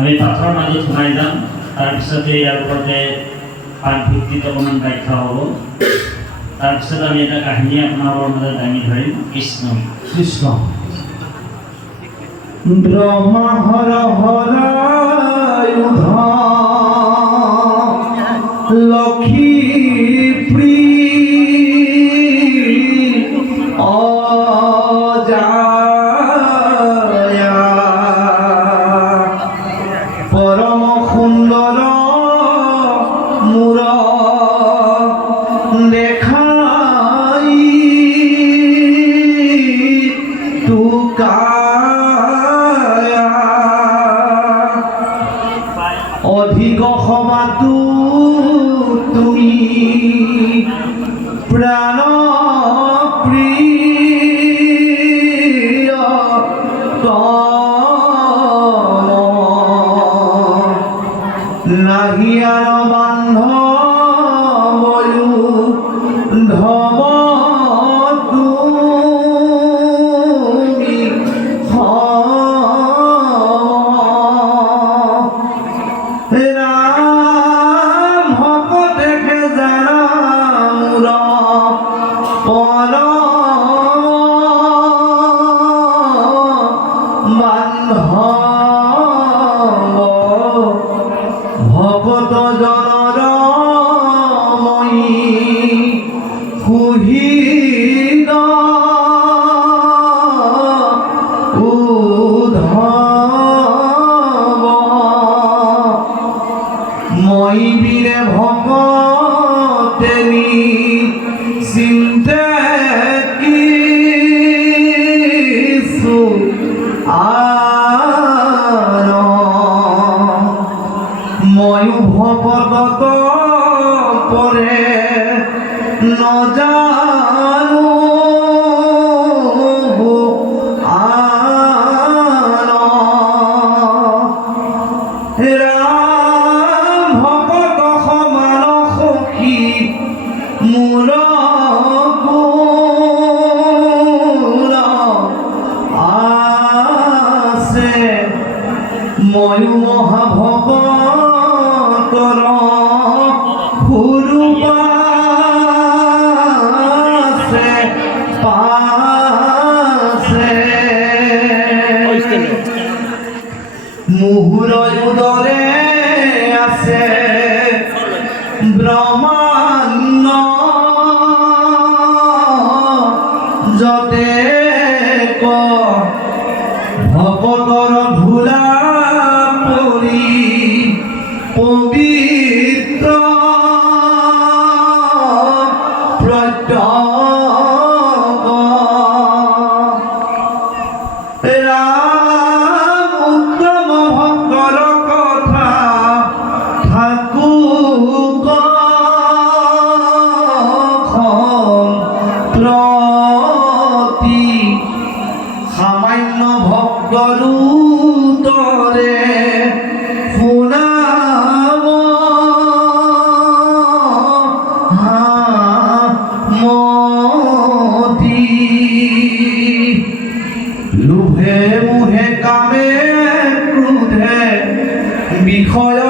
আমি পাথৰ মাজত সোমাই যাম, তাৰপিছতে ইয়াৰ ওপৰতে পাঠভিত্তিক অকণমান ব্যাখ্যা হ'ব। তাৰপিছত আমি এটা কাহিনী আপোনালোকৰ মাজত দাঙি ধৰিম। কৃষ্ণ কৃষ্ণ ব্ৰহ্মা হৰ হৰায়ুধ লক্ষ্মী প্ৰিয় নাহিয়ার বান্ধবয়ু ধব তুমি রাম ভকতেকে জানামুর পর বান্ধব ভগত জনর ময়ী কুহিদ উদ্ধব মই বীরে ভগতেনি চিন্তে কিছু আর ময়ু ভগত পরে নজানো আর রাম ভগত সমান সখী মূল গুণ আছে ময়ু মহাভগতৰ সুৰূপাছে পাছে মুহুৰ উদৰে আছে ব্ৰহ্মাণ্ড যতে ক ভকতৰ ধূলা পৰি পবিত্ৰ প্ৰত্যক ৰাম উত্তম ভক্তৰ কথা থাকুক প্ৰতি সামান্য ভক্তৰো তৰে শুনাব মতি লোভে মোহে কামে ক্ৰোধে বিষয়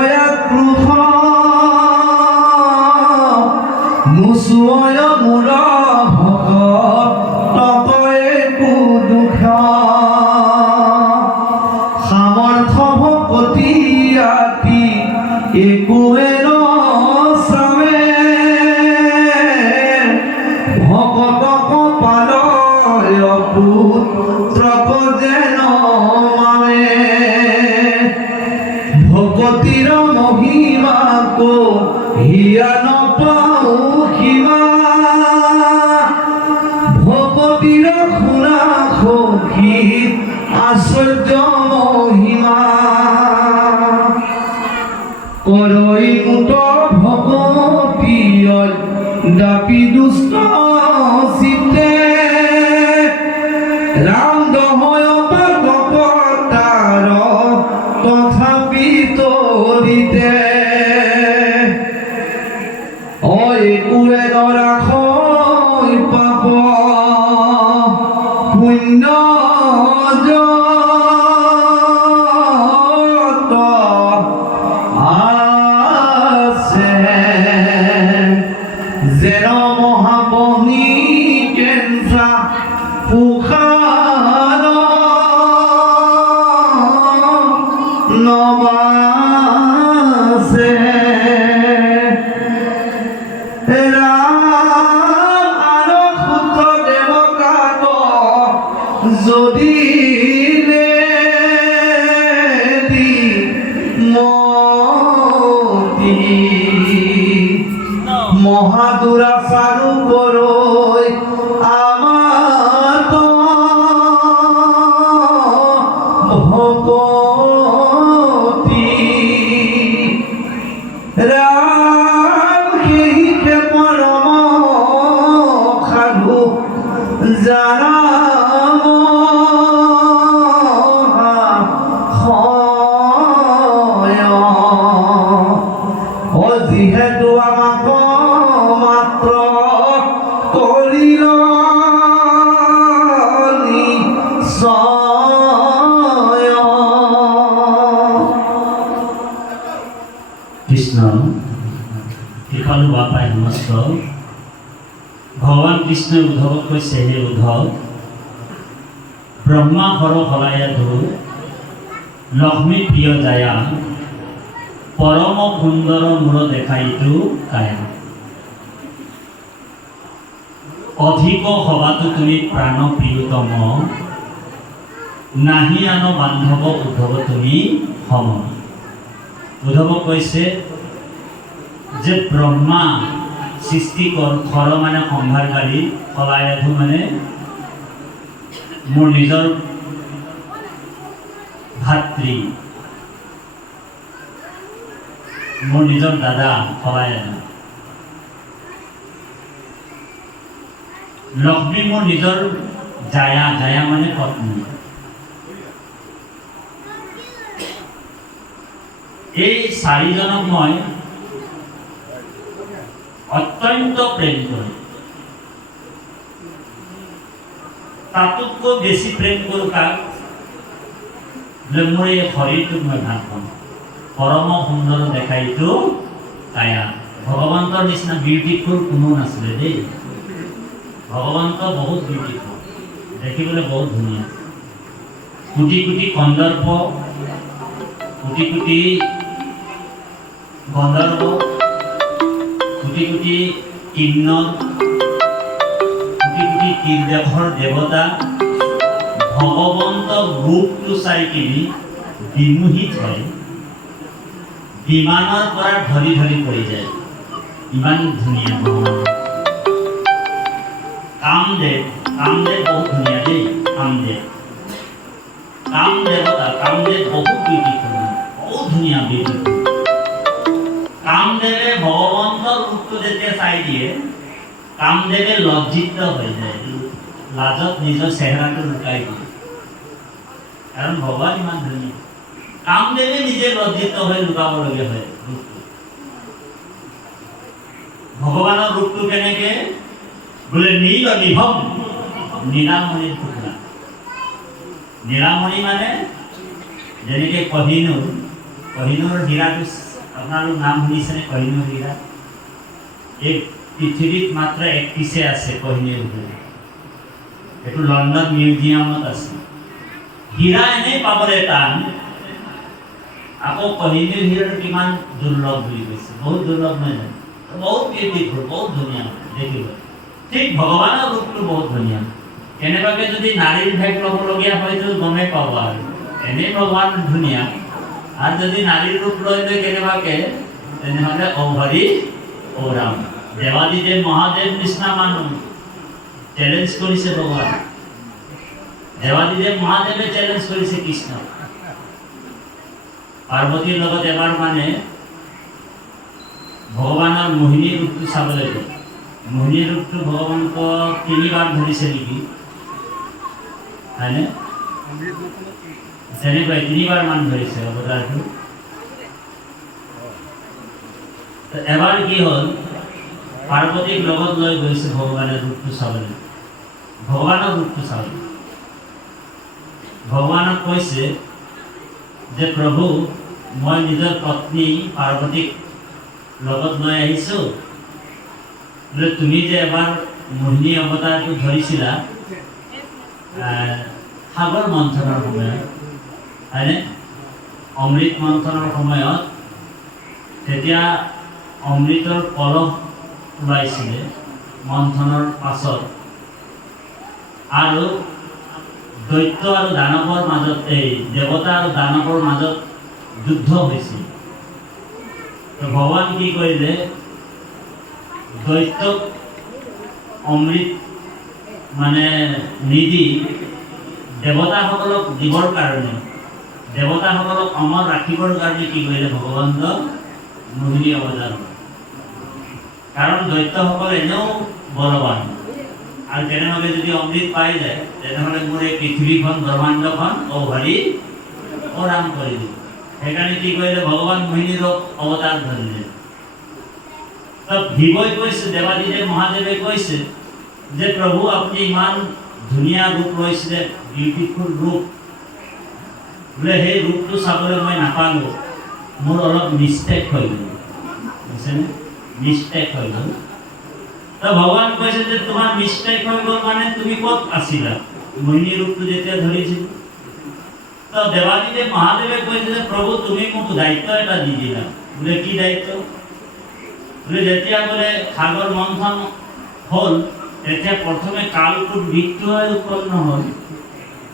ক্ৰোধ নোচোয় মূৰ ভকতকয়ে দুখ সামৰ্থ ভকতি আতি একোৱে নচামে ভকত কপালয় পুত্ৰক যেন মামে ভকতিৰ মহিমাকো হিয়া নপাও সীমা ভকতিৰ শুনা সখী আশ্চৰ্য মহিমা কৰৈ মুত ভকতিয় দাপি দুষ্ট চিতে ৰাম দহয় ভকতাৰ তথাপি তৰিতে একোৱে নৰাখৈ পাপ পুণ্য যত আছে যেন মহাবহী কেঞ্চা পুখাৰ নবাছে যদি মতি মহাদুৰাচাৰু কৰৈ আমাৰ ভকতি ৰাম সেইকে পৰম সাধু যাৰা কৃষ্ণই উদ্ধৱক কৈছে, হে উদ্ধৱ, ব্ৰহ্মা হৰ হলায়া ধু লক্ষ্মী প্ৰিয় জায়া পৰম সুন্দৰ মূৰ দেখাইতো কায়া। অধিক হবাতো তুমি প্ৰাণ প্ৰিয়তম, নাহি আন বান্ধৱ উদ্ধৱ তুমি সম। উদ্ধৱক কৈছে যে ব্ৰহ্মা সৃষ্টিকৰ, খৰ মানে সংহাৰকাৰী, হলায়াধু মানে মোৰ নিজৰ ভাতৃ, মোৰ নিজৰ দাদা হলায়াধু। লক্ষ্মী মোৰ নিজৰ জায়া, জায়া মানে পত্নী। এই চাৰিজনক মই অত্যন্ত প্ৰেম কৰোঁ। তাতোতকৈ বেছি প্ৰেম কৰোঁ কাক? যে মোৰ এই শৰীৰটোক মই ভাল পাওঁ। পৰম সুন্দৰ দেখাইতো কায়া। ভগৱন্তৰ নিচিনা বিউটিফুল কোনো নাছিলে দেই। ভগৱন্ত বহুত বিউটিফুল, দেখিবলৈ বহুত ধুনীয়া। কোটি কোটি কন্দৰ্প, কোটি কোটি গন্ধৰ্ব, কোটি কোটি কিন্নৰ, কোটি কোটি কীৰ্দেৱৰ দেৱতা ভগৱন্ত ৰূপটো চাই কিনি বিমোহিত হয়, বিমানৰ পৰা ধৰি ধৰি পৰি যায়। ইমান ধুনীয়া ভগৱান। কামদেৱ, কামদেৱ বহুত ধুনীয়া দেই। কামদেৱ, কামদেৱতা, কামদেৱ বহুত বিউটিফুল, বহুত ধুনীয়া বিউটিফুল। কামদেৱে ভগৱন্তৰ ৰূপটো যেতিয়া চাই দিয়ে, কামদেৱে লজ্জিত হৈ যায়, লাজত নিজৰ চেহেৰাটো লুকাই দিয়ে। কাৰণ ভগৱান ইমান ধুনীয়া। কামদেৱে নিজে লজ্জিত হৈ লুকাবলগীয়া হয় ৰূপটো। ভগৱানৰ ৰূপটো কেনেকে? বোলে নীল নিভম, নীলামণিৰ টুকুৰা। নীলামণি মানে যেনেকে কহিনুৰ, কহিনুৰৰ হীৰাটো আপোনালোক নাম শুনিছেনে? কহিনুৰ হীৰা। এই পৃথিৱীত মাত্ৰ এক পিছে আছে কহিনুৰ হীৰা, এইটো লণ্ডন মিউজিয়ামত আছে। হীৰা এনেই পাবলৈ টান, আকৌ কহিনুৰ হীৰাটো কিমান দুৰ্লভ বুলি কৈছে। বহুত দুৰ্লভ নহয় জানো? বহুত বিউটিফুল, বহুত ধুনীয়া দেখিব। ঠিক ভগৱানৰ ৰূপটো বহুত ধুনীয়া। কেনেবাকৈ যদি নাৰীৰ ভেগ ল'বলগীয়া হয়তো গমেই পাব আৰু এনেই ভগৱান ধুনীয়া। আৰু যদি নাৰীৰ ৰূপ লৈ লৈ কেনেবাকৈ, তেনেহ'লে ও হৰি ও ৰাম। দেৱাদিদেৱ মহাদেৱ নিচিনা মানুহ চেলেঞ্জ কৰিছে ভগৱান। দেৱাদিদেৱ মহাদেৱে চেলেঞ্জ কৰিছে কৃষ্ণ। পাৰ্বতীৰ লগত এবাৰ মানে ভগৱানৰ মোহিনী ৰূপটো চাবলৈ গ'ল। মোহিনী ৰূপটো ভগৱানক 3বাৰ ধৰিছে নেকি, হয়নে? তেনেকৈ 3বাৰ মান ধৰিছে অৱতাৰটো। এবাৰ কি হ'ল, পাৰ্বতীক লগত লৈ গৈছে ভগৱানৰ ৰূপটো চাবলৈ। ভগৱানৰ ৰূপটো চাবলৈ ভগৱানক কৈছে যে প্ৰভু, মই নিজৰ পত্নী পাৰ্বতীক লগত লৈ আহিছোঁ। বোলে তুমি যে এবাৰ মোহিনী অৱতাৰটো ধৰিছিলা সাগৰ মন্থনৰ সময়ত, হয়নে? অমৃত মন্থনৰ সময়ত তেতিয়া অমৃতৰ কলহ ওলাইছিলে মন্থনৰ পাছত, আৰু দৈত্য আৰু দানৱৰ মাজত, এই দেৱতা আৰু দানৱৰ মাজত যুদ্ধ হৈছিল। ভগৱান কি কৰিলে, দৈত্যক অমৃত মানে নিদি দেৱতাসকলক দিবৰ কাৰণে, দেৱতাসকলক অমৰ ৰাখিবৰ কাৰণে কি কৰিলে ভগৱন্ত মোহিনী অৱতাৰ। কাৰণ দৈত্যসকল এনেও বলৱান, আৰু তেনেহ'লে যদি অমৃত পাই যায় তেনেহ'লে মোৰ এই পৃথিৱীখন ব্ৰহ্মাণ্ডখন ও হৰি ও ৰাম কৰি দিব। সেইকাৰণে কি কৰিলে ভগৱান মোহিনীৰ অৱতাৰ ধৰিলে। ভিৱই কৈছে, দেৱাদিদেৱ মহাদেৱে কৈছে যে প্ৰভু, আপুনি ইমান ধুনীয়া ৰূপ লৈছিলে, বিউটিফুল ৰূপ, বোলে সেই ৰূপটো চাবলৈ মই নাপালোঁ, মোৰ অলপ মিষ্টেক হৈ গ'ল, বুজিছেনে? মিষ্টেক হৈ গ'ল। তো ভগবান কৈছে যে তোমাৰ মিষ্টেক হৈ গ'ল, মানে তুমি ক'ত আছিলা মোহিনী ৰূপটো যেতিয়া ধৰিছিল। তো দেৱাদিদেৱ মহাদেৱে কৈছে যে প্ৰভু তুমি মোক দায়িত্ব এটা দি দিলা। বোলে কি দায়িত্ব? বোলে যেতিয়া বোলে সাগৰ মন্থন হ'ল তেতিয়া প্ৰথমে কালকূট বিষটো উৎপন্ন হ'ল।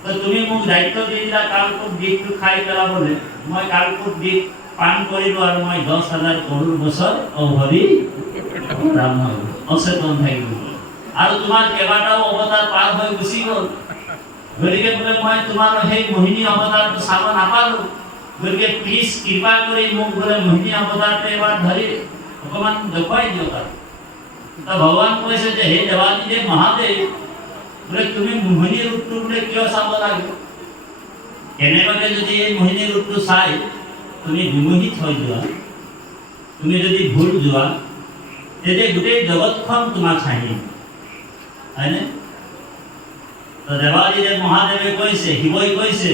তো তুমি মোক দায়িত্ব দি দিলা কালকূট বিষটো খাই পেলাবলৈ। মই কালকূট বিষ পান কৰিলোঁ আৰু মই 10,000 কৰোৰ বছৰ অঘৰী ৰাম হ'ল, অচেতন থাকিব। আৰু তোমাৰ কেইবাটাও অৱতাৰ পাৰ হৈ গুচি গ'ল। গতিকে বোলে মই তোমাৰ সেই মোহিনী অৱতাৰটো চাব নাপালোঁ। গতিকে প্লিজ কৃপা কৰি মোক বোলে মোহিনী অৱতাৰটো এবাৰ ধৰি অকণমান দেখুৱাই দিয়ক আৰু। তো ভগৱান কৈছে যে হে দেৱাদিদেৱ মহাদেৱ, বোলে তুমি মোহিনী ৰূপটো বোলে কিয় চাব লাগে? কেনেবাকৈ যদি এই মোহিনী ৰূপটো চাই তুমি বিমোহিত হৈ যোৱা, তুমি যদি ভুল যোৱা, তেতিয়া গোটেই জগতখন তোমাক চাহিব, হয়নে? তো দেৱাদিদেৱ মহাদেৱে কৈছে, শিৱই কৈছে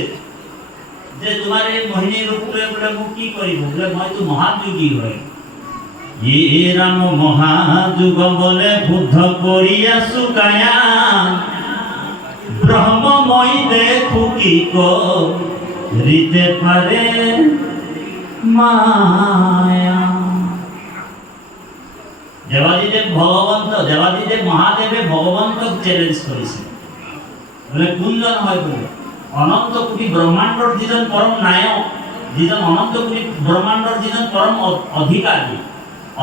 যে তোমাৰ এই মোহিনী ৰূপটোৱে বোলে মোক কি কৰিব? বোলে মইতো মহাযোগী হয়। ই ৰাম মহাযোগ বলে বুদ্ধ কৰি আছো কায়া, ব্ৰহ্মময় দেখো কি কৰিতে পাৰে মায়া। দেৱাদিদেৱ ভগৱন্ত, দেৱাদিদেৱ মহাদেৱে ভগৱন্তক চেলেঞ্জ কৰিছে। বোলে কোনজন হয়? বোলে অনন্ত কোটি ব্ৰহ্মাণ্ডৰ যিজন পৰম নায়ক, যিজন অনন্ত কোটি ব্ৰহ্মাণ্ডৰ যিজন পৰম অধিকাৰী,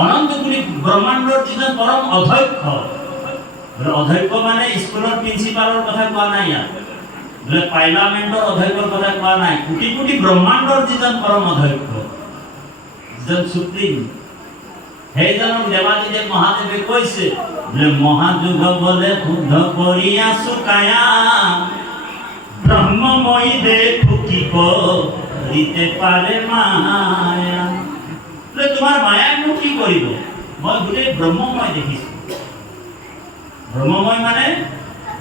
অনন্ত কোটি ব্ৰহ্মাণ্ডৰ যিজন পৰম অধ্যক্ষ। বোলে অধ্যক্ষ মানে স্কুলৰ প্ৰিন্সিপালৰ কথা কোৱা নাই ইয়াত, বোলে পাৰ্লামেণ্টৰ অধ্যক্ষৰ কথা কোৱা নাই। কোটি কোটি ব্ৰহ্মাণ্ডৰ যিজন পৰম অধ্যক্ষ, যিজন সুপ্ৰিম, সেইজনক দেৱাদিদেৱ মহাদেৱে কৈছে বোলে মহাযোগ বলে শুদ্ধ কৰি আছো কায়া, ব্ৰহ্মময় দেখো কি কৰিতে পাৰে মায়া। বোলে তোমাৰ মায়াই মোক কি কৰিব? মই গোটেই ব্ৰহ্মময় দেখিছো। ব্ৰহ্মময় মানে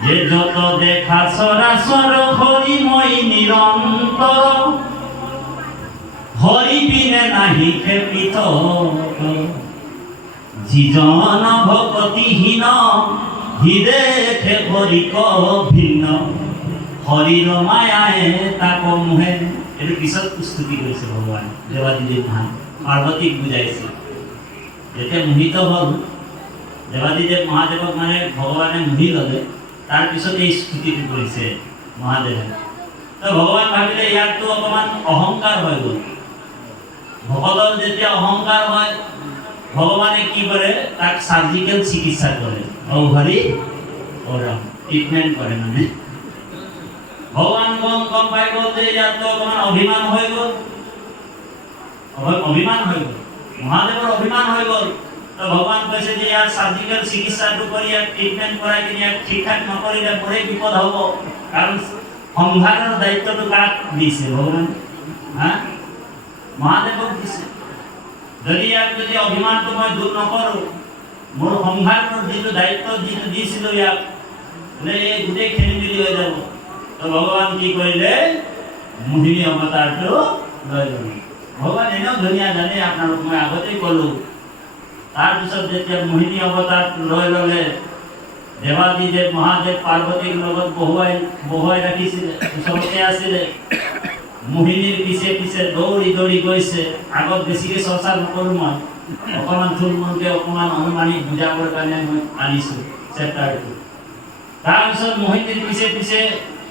যে যত দেখা চৰাচৰ হৰিময় নিৰন্তৰ, হৰি বিনে নাহি পৃথক, যিজন ভকতিহীন হৃদেখে হৰিক ভিন্ন, হৰিৰ মায়ায়ে তাক মোহে। এইটো পিছত স্তুতি কৰিছে ভগৱান দেৱাদিদেৱ পাৰ্বতীক বুজাইছে। যেতিয়া মোহিত হ'ল দেৱাদিদেৱ মহাদেৱক, মানে ভগৱানে মোহি ল'লে, তাৰপিছত এই স্তুতিটো কৰিছে মহাদেৱে। তো ভগৱান ভাবিলে ইয়াততো অকণমান অহংকাৰ হৈ গ'ল। ভকতৰ যেতিয়া অহংকাৰ হয়, ভগৱানে কি কৰে? তাক সাৰ্জিকেল চিকিৎসা কৰে। ঔ হৰি ঔ ৰাম, ট্ৰিটমেণ্ট কৰে। মানে ভগৱান গম পাই গ'ল যে ইয়াততো অকণমান অভিমান হৈ গ'ল, অভিমান হৈ গ'ল, মহাদেৱৰ অভিমান হৈ গ'ল। তো ভগৱান কৈছে যে ইয়াৰ সাৰ্জিকেল চিকিৎসাটো কৰি ইয়াক ট্ৰিটমেণ্ট কৰাই কিনে ইয়াক ঠিক ঠাক নকৰিলে মোৰে বিপদ হ'ব। কাৰণ সংসাৰৰ দায়িত্বটো কাক দিছে? ভগৱান মহাদেৱক দিছে। যদি ইয়াক যদি অভিমানটো মই দূৰ নকৰোঁ, মোৰ সংসাৰৰ যিটো দায়িত্ব যিটো দিছিলোঁ ইয়াক, বোলে এই গোটেই খেলি মেলি হৈ যাব। তো ভগৱান কি কৰিলে? মোহিনী অৱতাৰটো লৈ ল'লে। ভগৱান এনেও ধুনীয়া জানে, আপোনালোক মই আগতেই ক'লোঁ। তাৰপিছত যেতিয়া মোহিনী অৱতাৰটো লৈ ল'লে, দেৱাদিদেৱ মহাদেৱ পাৰ্বতীৰ লগত বহুৱাই ৰাখিছিলে, ওচৰতে আছিলে। মোহিনীৰ পিছে পিছে দৌৰি দৌৰি গৈছে। আগত বেছিকৈ চৰ্চা নকৰোঁ, মই অকণমান থুলমূলকৈ অকণমান অনুমানিক বুজাবৰ কাৰণে মই আনিছোঁ চেপ্টাৰটো। তাৰপিছত মোহিনীৰ পিছে পিছে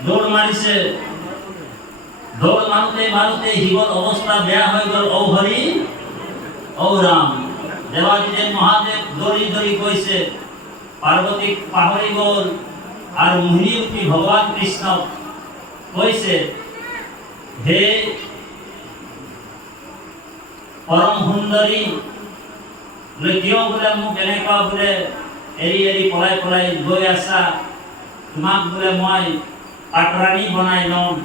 দৌৰ মাৰিছে। দৌৰ মাৰোঁতে মাৰোঁতে শিৱৰ অৱস্থা বেয়া হৈ গ'ল। ঔ হৰি ঔ ৰাম, দেৱাদিদেৱ মহাদেৱ দৌৰি দৌৰি গৈছে, পাৰ্বতীক পাহৰি গ'ল। আৰু মোহিনী ৰূপী ভগৱান কৃষ্ণক কৈছে, হে পৰম সুন্দৰী, বোলে কিয় বোলে মোক এনেকুৱা বোলে এৰি এৰি পলাই পলাই গৈ আছা? তোমাক বোলে মই পাটৰাণী বনাই ল'ম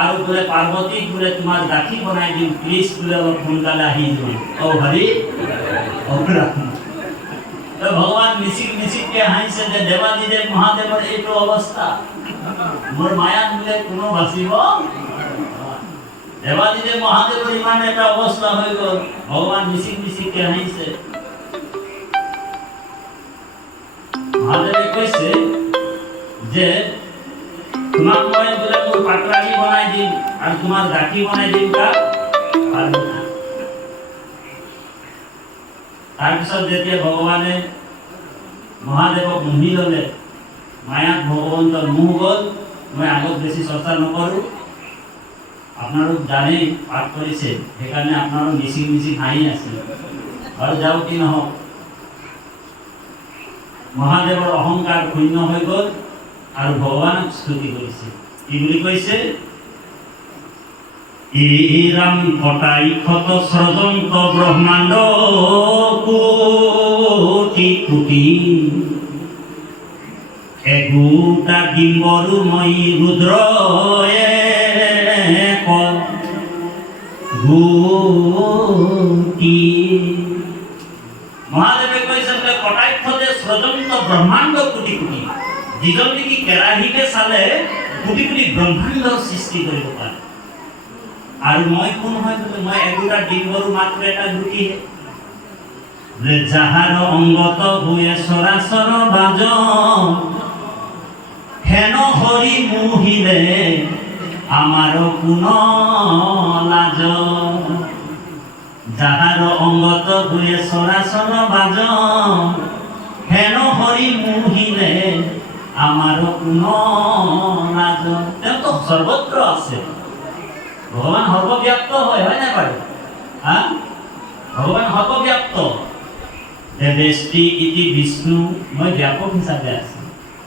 আৰু বোলে পাৰ্বতীক বোলে তোমাৰ দাসী বনাই দিম, প্লিজ বোলে অলপ সোনকালে আহি যোৱা। ঔ হৰি ঔ ৰাম। তো ভগৱান মিচিককৈ হাঁহিছে যে দেৱাদিদেৱ মহাদেৱৰ এইটো অৱস্থা, মোৰ মায়াত বোলে কোনো বাচিব। দেৱাদিদেৱ মহাদেৱৰ ইমান এটা অৱস্থা হৈ গ'ল, ভগৱান মিচিককৈ হাঁহিছে। মহাদেৱে কৈছে যে তোমাক মই বোলে মোৰ পাটৰাণী বনাই দিম আৰু তোমাৰ গাঁঠি বনাই দিম কা পাৰ্বতী। তাৰপিছত যেতিয়া ভগৱানে মহাদেৱক মুহি ল'লে, মায়াত ভগৱন্তৰ মোহ গ'ল। মই আগত বেছি চৰ্চা নকৰোঁ, আপোনালোক জানেই, পাঠ কৰিছে, সেইকাৰণে আপোনালোক মিচিং মিচিং হাঁহি আছে। আৰু যাওঁ কি নহওক, মহাদেৱৰ অহংকাৰ শূন্য হৈ গ'ল আৰু ভগৱানক স্তুতি কৰিছে। কি বুলি কৈছে? ইৰাম কটাই ক্ষত স্ৰজন্ত ব্ৰহ্মাণ্ড কোটি কোটি, এগোটা ডিম্বৰু মই ৰুদ্ৰ এক গোটি। মহাদেৱে কৈছে বোলে কটাক্ষতে স্ৰজন্ত ব্ৰহ্মাণ্ড কোটি কোটি। যিজন নেকি কেৰাহীকে চালে কোটি কোটি ব্ৰহ্মাণ্ডৰ সৃষ্টি কৰিব পাৰে। আৰু মই কোন হয় বোলে? মই এগোটা ডিম্বৰু মাত্ৰ এটা গুটিহে। বোলে যাহাৰ অংগত ভূয়ে চৰাচৰ বাজ, হেন হৰি মোহিলে আমাৰ কোন লাজ। যাহাৰ অংগত ভূয়ে চৰাচৰ বাজ, হেন হৰি মোহিলে আমাৰ কোন লাজ। তেওঁতো সৰ্বত্ৰ আছে। ভগৱান সৰ্বব্যাপ্ত হয় নাই বাৰু? ভগৱান সৰ্বব্যাপ্ত। দেৱেষ্টি ইতি বিষ্ণু, মই ব্যাপক হিচাপে আছো।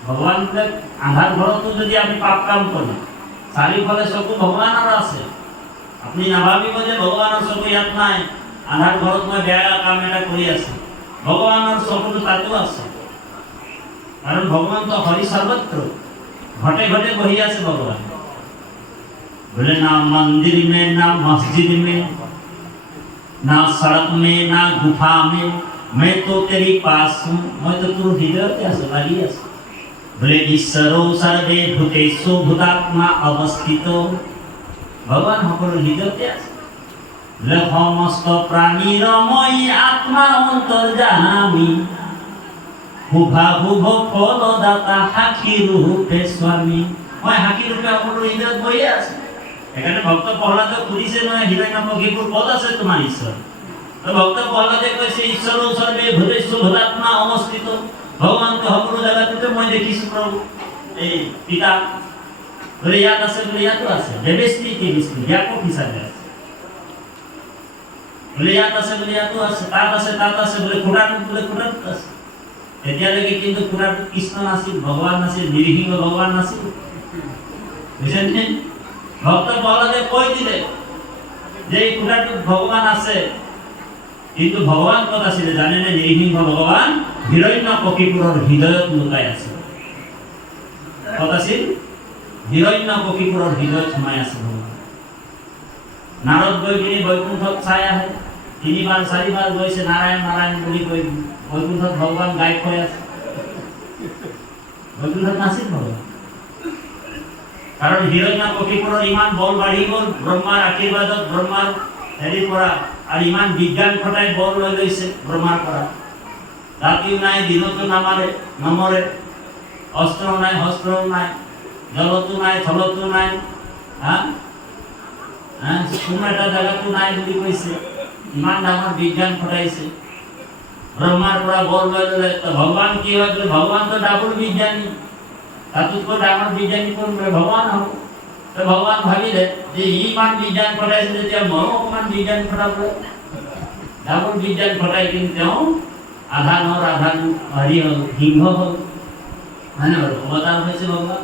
ভগৱান বোলে আন্ধাৰ ঘৰতো যদি আমি পাপ কাম কৰোঁ, চাৰিওফালে চকু ভগৱানৰ আছে। আপুনি নাভাবিব যে ভগৱানৰ চকু ইয়াত নাই, আন্ধাৰ ঘৰত মই বেয়া কাম এটা কৰি আছো। ভগৱানৰ চকুটো তাতো আছে, কাৰণ ভগৱানটো হৰি সৰ্বত্ৰ, ঘটে ঘটে বহি আছে ভগৱান। बोले ना मंदिर में ना मस्जिद में ना सड़क में ना गुफा में, मैं तो तेरी पास हूँ। मैं तो तू हृदय लगी। बोले ईश्वरो सर्वे भूतेषु भूतात्मा अवस्थित, भगवान সকলো হৃদয়তে আছে। बोले समस्त प्राणीर মই आत्मा অন্তর্যামী, শুভা শুভ ফলদাতা সাক্ষী ৰূপে স্বামী। মই সাক্ষী ৰূপে সকলো হৃদয়ত বহি আছে। এখানে ভক্ত প্ৰহ্লাদক সুধিছে নহয়, হিৰণ্যকশিপুৰ ক'ত আছে তোমাৰ ঈশ্বৰ? তো ভক্ত প্ৰহ্লাদে কৈছে ঈশ্বৰ সৰ্বে ভূতেষু ভূতাত্মা অৱস্থিত। ভগৱানকে সকলো জেগাতে মই দেখিছোঁ প্ৰভু। এই পিতা বোলে ইয়াত আছে, বোলে ইয়াতো আছে। দেৱেষ্টি ইতি বিষ্ণু, ব্যাপক হিচাপে আছে। বোলে ইয়াত আছে, বোলে ইয়াতো আছে। তাত আছে, তাত আছে। বোলে খুঁটাটোত, বোলে খুঁটাটোত আছে। তেতিয়ালৈকে কিন্তু খুঁটাটোত কৃষ্ণ নাছিল, ভগৱান নাছিল, নিৰসিংহ ভগৱান নাছিল। বুজিছেনে? ভক্ত প্ৰহ্লাদে কৈ দিলে যে এই খুঁটাটোত ভগৱান আছে, কিন্তু ভগৱান ক'ত আছিলে জানেনে? নিৰসিংহ ভগৱান হিৰণ্যকশিপুৰৰ হৃদয়ত লুকাই আছে। ক'ত আছিল? হিৰণ্যকশিপুৰৰ হৃদয়ত সোমাই আছে ভগৱান। নাৰদ গৈ কিনি বৈকুণ্ঠত চাই আহে, 3 4 বাৰ গৈছে, নাৰায়ণ নাৰায়ণ বুলি কৈ বৈকুণ্ঠত ভগৱান গায়ব হৈ আছে। বৈকুণ্ঠত নাছিল ভগৱান, কাৰণ হিৰণ্যকশিপুৰৰ ইমান বল বাঢ়ি গ'ল ব্ৰহ্মাৰ আশীৰ্বাদত, ব্ৰহ্মাৰ হেৰিৰ পৰা। আৰু ইমান বিজ্ঞান ঘটাই বল লৈ লৈছে ব্ৰহ্মাৰ পৰা। ৰাতিও নাই, দিনতো নমৰে, অস্ত্ৰও নাই, শস্ত্ৰও নাই, জলতো নাই, থলতো নাই, কোনো এটা জেগাতো নাই বুলি কৈছে। ইমান ডাঙৰ বিজ্ঞান ঘটাইছে, ব্ৰহ্মাৰ পৰা বল লৈ ল'লে। ভগৱান কি হয়? ভগৱানতো ডাবল বিজ্ঞানী, তাতোতকৈ ডাঙৰ বিজ্ঞানী কোন? ভগৱান হ'ব। তো ভগৱান ভাবিলে যে ইমান বিজ্ঞান ঘটাইছে, যেতিয়া ময়ো অকণমান বিজ্ঞান ঘটাব। ডাবল বিজ্ঞান ঘটাই কিন্তু তেওঁ আধা নর আধা হেৰি হ'ল, সিংহ হ'ল। হয় নে বাৰু? অৱতাৰ হৈছে ভগৱান।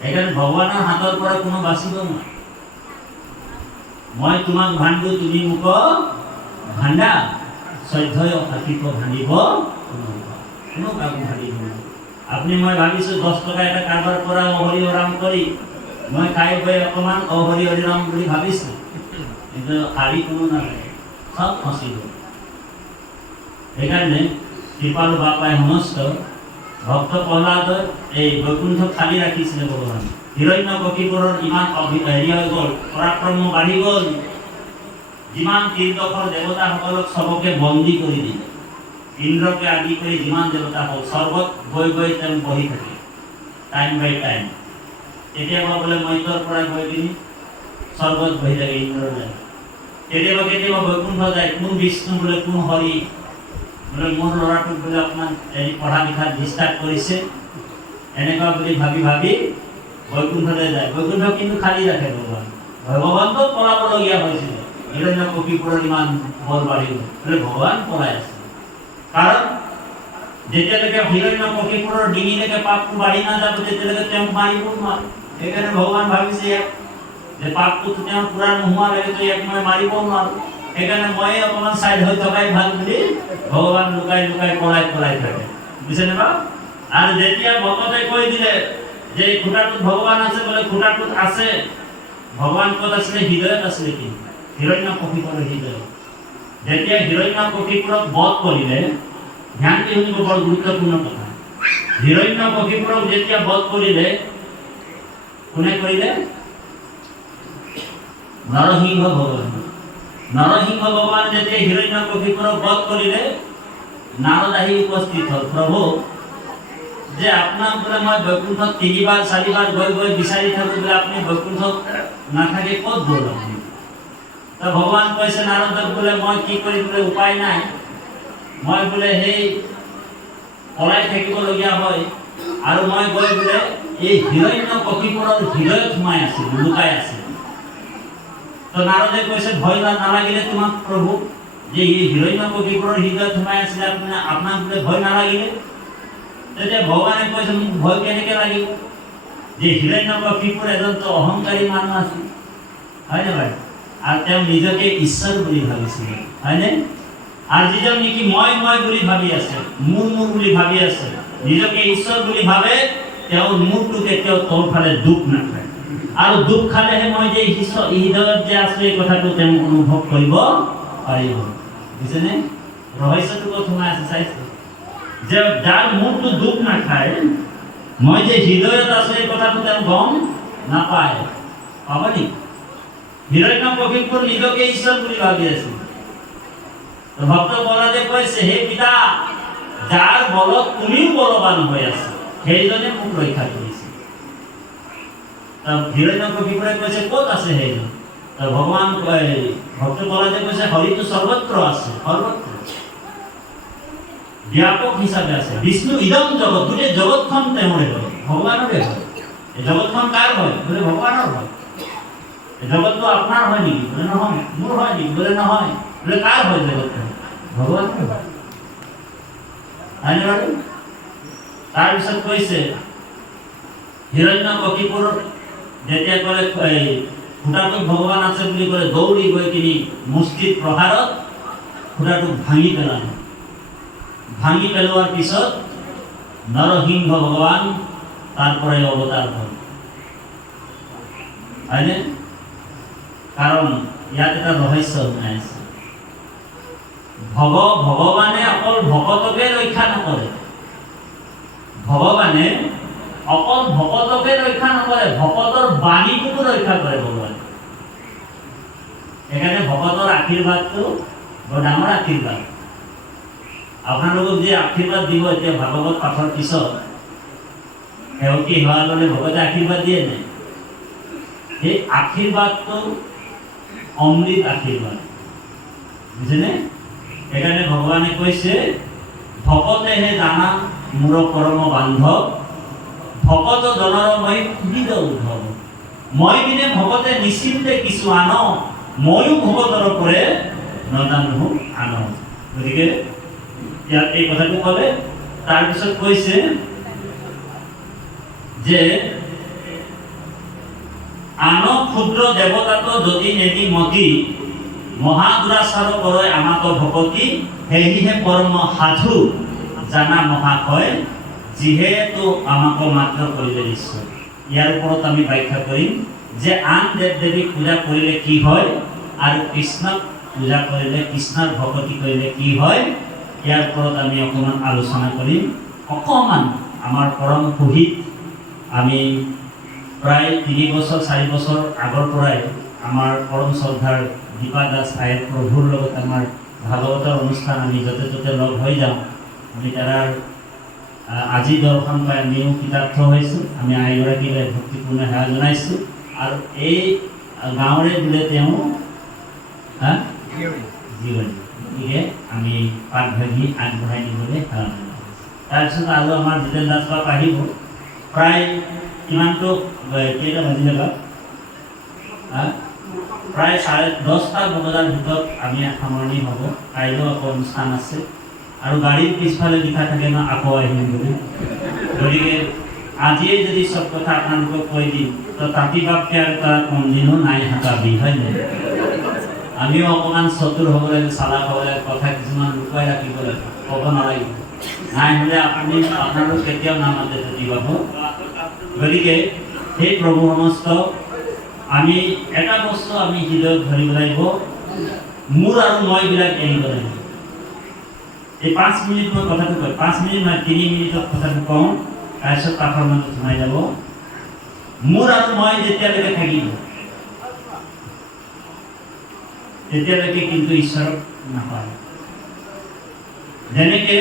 সেইকাৰণে ভগৱানৰ হাতৰ পৰা কোনো বাচিব নোৱাৰে। মই তোমাক ভাণ্ডো, তুমি মোক ভাণ্ডা, শ্ৰদ্ধেয় হাতীক ভাঙিব কোনো কাকো ভাঙিব নোৱাৰে। আপনি মই ভাবিছোঁ 10 টকা এটা কাৰোবাৰ পৰা অহৰি হৰাম কৰি মই খাই বৈ অকণমান অহৰি হৰিৰাম বুলি ভাবিছোঁ, কিন্তু হাৰি কোনো নালাগে, চব ফচি গ'ল। সেইকাৰণে কৃপালু বাপাই সমস্ত ভক্ত প্ৰহ্লাদৰ এই বৈকুণ্ঠ খালি ৰাখিছিলে ভগৱান। হিৰণ্যকশিপুৰৰ ইমান হেৰি হৈ গ'ল, পৰাক্ৰম বাঢ়ি গ'ল, যিমান তীৰ্থকৰ দেৱতাসকলক চবকে বন্দী কৰি দিলে। ইন্দ্ৰকে আদি কৰি যিমান দেৱতা হওক স্বৰ্গত গৈ গৈ তেওঁ বহি থাকে টাইম বাই টাইম। কেতিয়াবা বোলে মধ্যৰ পৰা গৈ কিনি স্বৰ্গত বহি থাকে ইন্দ্ৰ যায়। কেতিয়াবা কেতিয়াবা বৈকুণ্ঠ যায়, কোন বিষ্ণু বোলে কোন হৰি বোলে মোৰ ল'ৰাটোক বোলে অকণমান হেৰি পঢ়া লিখাত ডিষ্টাৰ্ব কৰিছে, এনেকুৱা বুলি ভাবি ভাবি বৈকুণ্ঠলৈ যায়। বৈকুণ্ঠ কিন্তু খালী ৰাখে ভগৱান। ভগৱানটো পলাবলগীয়া হৈছিল, হিৰণ্যকশিপুৰৰ ইমান বল বাঢ়ি গ'ল বোলে ভগৱান পলাই আছে। কাৰণ যেতিয়ালৈকে হিৰণ্যকশিপুৰৰ ডিঙিলৈকে পাপটো বাঢ়ি নাযাব তেতিয়ালৈকে তেওঁক মাৰিব নোৱাৰে। সেইকাৰণে ভগৱান ভাবিছে যে পাপটো তেওঁ পূৰা নোহোৱালৈকে ইয়াক মই মাৰিব নোৱাৰোঁ, সেইকাৰণে মই অকণমান চাইড হৈ থকাই ভাল বুলি ভগৱান লুকাই লুকাই পলাই পলাই থাকে, বুজিছেনে বাৰু? আৰু যেতিয়া ভকতে কৈ দিলে যে খুঁটাটোত ভগৱান আছে, বোলে খুঁটাটোত আছে, ভগৱান ক'ত আছিলে? হৃদয়ত আছিলে। কি হিৰণ্যকশিপুৰৰ হৃদয়ত। যেতিয়া হিৰণ্যকশিপুৰক বধ কৰিলে, ধ্যান দি শুনিব, বৰ গুৰুত্বপূৰ্ণ কথা। হিৰণ্যকশিপুৰক যেতিয়া বধ কৰিলে, কোনে কৰিলে? নৰসিংহ ভগৱান। নৰসিংহ ভগৱান যেতিয়া হিৰণ্যকশিপুৰক বধ কৰিলে, নাৰদ আহি উপস্থিত হ'ল। প্ৰভু, যে আপোনাক বোলে মই বৈকুণ্ঠত 3 4 বাৰ গৈ গৈ বিচাৰি থাকোঁ, বোলে আপুনি বৈকুণ্ঠত নাথাকে ক'ত গ'ল আপুনি? তো ভগৱান কৈছে নাৰদক, বোলে মই কি কৰিম, বোলে উপায় নাই, মই বোলে সেই পলাই থাকিবলগীয়া হয়, আৰু মই গৈ বোলে এই হিৰণ্যকশিপুৰৰ হৃদয়ত সোমাই আছিলোঁ, লুকাই আছিলোঁ। তো নাৰদে কৈছে ভয় নালাগিলে তোমাক প্ৰভু, যে এই হিৰণ্যকশিপুৰৰ হৃদয়ত সোমাই আছিলে, আপোনাক বোলে ভয় নালাগিলে? তেতিয়া ভগৱানে কৈছে মোক ভয় কেনেকৈ লাগিব? যে হিৰণ্যকশিপুৰ এজনতো অহংকাৰী মানুহ আছিল, হয়নে বাৰু? আৰু তেওঁ নিজকে ঈশ্বৰ বুলি ভাবিছিলে, হয়নে? আৰু যিজন নেকি মই বুলি ভাবি আছে, মোৰ বুলি ভাবি আছে, নিজকে ঈশ্বৰ বুলি ভাবে, তেওঁৰ মূৰটো কেতিয়াও তলফালে দুখ নাখায়। আৰু দুখ খালেহে মই যে হৃদয়ত যে আছোঁ এই কথাটো তেওঁ অনুভৱ কৰিব পাৰিব, বুজিছেনে? ৰহস্যটো ক'ত সোমাই আছে চাইছে? যে যাৰ মূৰটো দুখ নাখায়, মই যে হৃদয়ত আছোঁ এই কথাটো তেওঁ গম নাপায়। পাব নেকি? হিৰণ্যকশিপুৰ নিজকে ঈশ্বৰ বুলি ভাবি আছিল। ভক্ত প্ৰহ্লাদে কৈছে, হে পিতা, যাৰ বলত তুমিও বলৱান হৈ আছা, সেইজনে মোক ৰক্ষা কৰিছে। হিৰণ্যকশিপুৰে কৈছে ক'ত আছে সেইজন? ভগৱান ভক্ত প্ৰহ্লাদে কৈছে হৰিটো সৰ্বত্ৰ আছে, সৰ্বত্ৰ ব্যাপক হিচাপে আছে। বিষ্ণু ইদম জগৎ, গোটেই জগৎখন তেওঁৰে হয়, ভগৱানৰে হয়। এই জগৎখন কাৰ হয়? বোলে ভগৱানৰ হয়। জগতটো আপোনাৰ হয় নেকি? বোলে নহয়। মোৰ হয় নেকি? বোলে নহয়। বোলে কাৰ হয় জগতখন? ভগৱানৰ হয়। হয়নে বাৰু? তাৰপিছত কৈছে হিৰণ্যকশিপুৰ যেতিয়া ক'লে খুঁটাটোত ভগৱান আছে বুলি ক'লে, দৌৰি গৈ কিনি মুষ্টিত প্ৰহাৰত খুঁটাটোক ভাঙি পেলালে। ভাঙি পেলোৱাৰ পিছত নৰসিংহ ভগৱান তাৰ পৰাই অৱতাৰ হ'ল, হয়নে? কাৰণ ইয়াত এটা ৰহস্য সোমাই আছে। ভগৱানে অকল ভকতকে ৰক্ষা নকৰে, ভগৱানে অকল ভকতকে ৰক্ষা নকৰে, ভকতৰ বাণীটোকো ৰক্ষা কৰে ভগৱানে। সেইকাৰণে ভকতৰ আশীৰ্বাদটো বৰ ডাঙৰ আশীৰ্বাদ। আপোনালোকক যে আশীৰ্বাদ দিব এতিয়া ভাগৱত পাঠৰ পিছত, সেৱকী হোৱাৰ লগে ভগতে আশীৰ্বাদ দিয়ে নাই? সেই আশীৰ্বাদটো অমৃত আশীৰ্বাদ, বুজিছেনে? সেইকাৰণে ভগৱানে কৈছে, ভকতেহে জানা মোৰ পৰম বান্ধৱ, ভকত জনৰ মই সুবিধ উদ্ধৱ, মই বিনে ভকতে নিশ্চিন্তে কিছু আন, ময়ো ভকতৰ পৰে নাজানো আন। গতিকে ইয়াত এই কথাটো ক'লে। তাৰপিছত কৈছে যে আন ক্ষুদ্ৰ দেৱতাটো যদি নেদি মতি, মহাদুৰাচাৰ কৰে আমাক ভকতি, সেয়েহে পৰম সাধু জানা মহাশয়, যিহেতু আমাক মাত্ৰ কৰিলে ঈশ্বৰ। ইয়াৰ ওপৰত আমি ব্যাখ্যা কৰিম যে আন দেৱ দেৱীক পূজা কৰিলে কি হয়, আৰু কৃষ্ণক পূজা কৰিলে, কৃষ্ণৰ ভকতি কৰিলে কি হয়, ইয়াৰ ওপৰত আমি অকণমান আলোচনা কৰিম। অকণমান আমাৰ পৰম পুহিত আমি প্ৰায় 3 বছৰ 4 বছৰ আগৰ পৰাই আমাৰ পৰম শ্ৰদ্ধাৰ দীপা দাস আয়েৰ প্ৰভুৰ লগত আমাৰ ভাগৱতৰ অনুষ্ঠান আমি য'তে ত'তে লগ হৈ যাওঁ। আমি তাৰাৰ আজি দৰ্শন পাই আমিও কৃতাৰ্থ হৈছোঁ। আমি আইগৰাকীলৈ ভক্তিপূৰ্ণ সেৱা জনাইছোঁ। আৰু এই গাঁৱৰে বোলে তেওঁ জীৱনী, গতিকে আমি পাঠভাগী আগবঢ়াই নিবলৈ সেৱা জনাইছোঁ। তাৰপিছত আৰু আমাৰ জিতেন দাস বাপ আহিব। প্ৰায় কিমানটো কেইটা বাজি যাব? প্ৰায় 10:30 বজাৰ ভিতৰত আমি সামৰণি হ'ব। কাইলৈও আকৌ অনুষ্ঠান আছে আৰু গাড়ীৰ পিছফালে লিখা থাকে ন আকৌ আহিম বুলি। গতিকে আজিয়ে যদি চব কথা আপোনালোকক কৈ দিম তো তাঁতি বাপকে আৰু তাৰ কোনদিনো নাই হাতাবি, হয় নাই? আমিও অকণমান চতুৰ হ'ব লাগে, চালাক হ'ব লাগে, কথা কিছুমান লুকুৱাই ৰাখিব লাগে, ক'ব নালাগিব। নাই হ'লে আপোনালোক কেতিয়াও নামাতে তাঁতি বাপ। গতিকে সেই প্ৰভু সমস্ত আমি এটা বস্তু আমি হৃদয়ত ধৰিব লাগিব, মোৰ আৰু মইবিলাক এৰিব লাগিব। এই 5 মিনিট মই কথাটো কয়, 5 মিনিট নহয় 3 মিনিটত কথাটো কওঁ, তাৰপিছত পাঠৰ মাজত সোমাই যাব। মোৰ আৰু মই যেতিয়ালৈকে থাকিব তেতিয়ালৈকে কিন্তু ঈশ্বৰক নাপায়। যেনেকে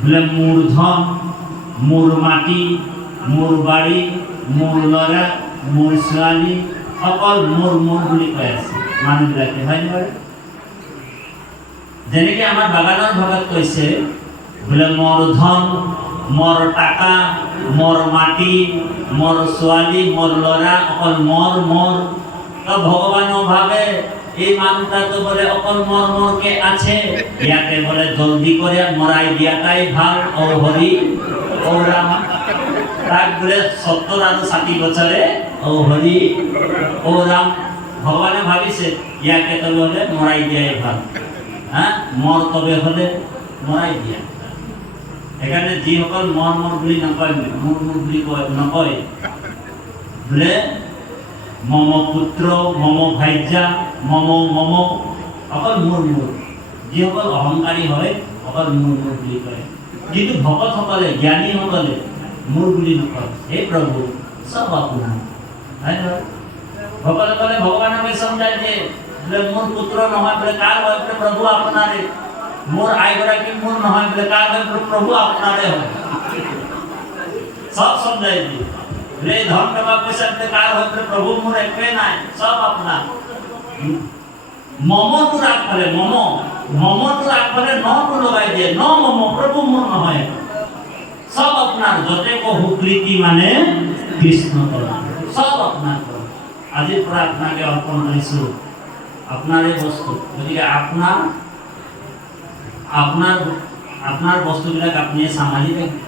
বোলে মোৰ ধন, মোৰ মাটি, মোৰ বাৰী, মোৰ ল'ৰা, মোৰ ছোৱালী, অকল মোৰ বুলি কৈ আছে মানুহবিলাকে, হয় নহয়? যেনেকে আমাৰ বাগানৰ ভাগত কৈছে বোলে মোৰ ধন, মোৰ টাকা, মোৰ মাটি, মোৰ ছোৱালী, মোৰ ল'ৰা, অকল মোৰ। তো ভগৱানও ভাবে এই মানুহটাতো বলে অকল মোরকে আছে, ইয়াকে বলে জলদি করে মরাই দিয়াটাই ভাল। ও হরি ও রাম, তাক বলে 70 আর 60 বছরে ও হরি ও রাম। ভগবানে ভাবিছে ইয়াকে তো বলে মরাই দিয়াই ভাল। হ্যাঁ, মর তবে হলে মরাই দিয়া। এখানে যিসকল মর বুলি নকয়, মোৰ বুলি নকয়, বোলে মম পুত্ৰ, মম ভাইজা, মম অকল মোৰ। যিসকল অহংকাৰী হয় অকল মোৰ বুলি কয়। কিন্তু ভকতসকলে, জ্ঞানীসকলে মোৰ বুলি নকয়। হে প্ৰভু চব আপোনাৰ, হয় নহয়? ভকতসকলে ভগৱানকে সমজায় যে বোলে মোৰ পুত্ৰ নহয়, বোলে কাৰ হয়? বোলে প্ৰভু আপোনাৰে। মোৰ আইগৰাকী মোৰ নহয়, বোলে কাৰ হয়? বোলে প্ৰভু আপোনাৰে হয়। সব সমজায় দিয়ে। বোলে ধন টকা পইচা বোলে কাৰ হয়? বোলে প্ৰভু মোৰ একোৱে নাই, সব আপোনাৰ। মমটো আগফালে, মমটো আগফালে নটো লগাই দিয়ে, ন মম, প্ৰভু মোৰ নহয়, সব আপোনাৰ। যতে হুকৃতি মানে কৃষ্ণ কৰা, সব আপোনাৰ। আজিৰ পৰা আপোনাকে অৰ্পণ কৰিছোঁ, আপোনাৰে বস্তু। গতিকে আপোনাৰ বস্তুবিলাক আপুনি চম্ভালি থাকে।